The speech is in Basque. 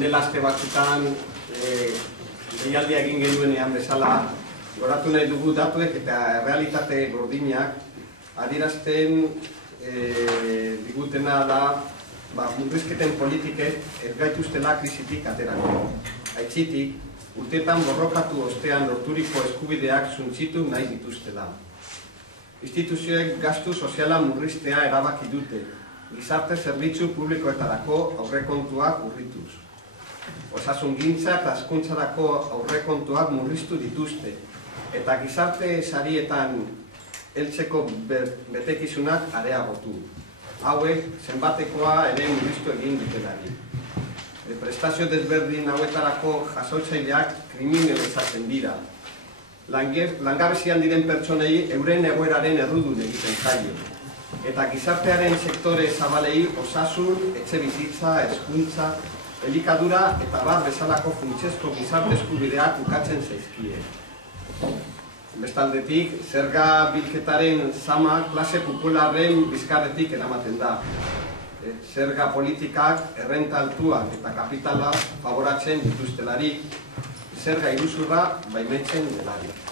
dela aste batzutan deialdia egin genuenean bezala, goratu nahi dugu datuek eta realitate gordinak adierazten digutena da murrizketen politikek ez gaituztela krisitik aterako. Aitzitik, urteetan borrokatu ostean lorturiko eskubideak suntsitu nahi dituztela. Instituzioek gastu soziala murriztea erabaki dute, gizarte zerbitzu publikoetarako aurrekontuak urrituz. Osasungintza eta hezkuntzarako aurrekontuak murriztu dituzte, eta gizarte sarietan heltzeko betekizunak areagotu. Hauek zenbatekoa ere murriztu egin dutelarik. Prestazio desberdin hauetarako jasotzaileak kriminalizatzen dira. Langabezian diren pertsonei euren egoeraren errudun egiten zaio. Eta gizartearen sektore zabalei osasun, etxebizitza, hezkuntza, elikadura eta bar bezalako funtsezko gizarte eskubideak ukatzen zaizkie. Bestaldetik, zerga bilketaren zama klase popularren bizkarretik eramaten da. Zerga politikak errenta altuak eta kapitala favoratzen dituztelarik, zerga iruzurra baimentzen delarik.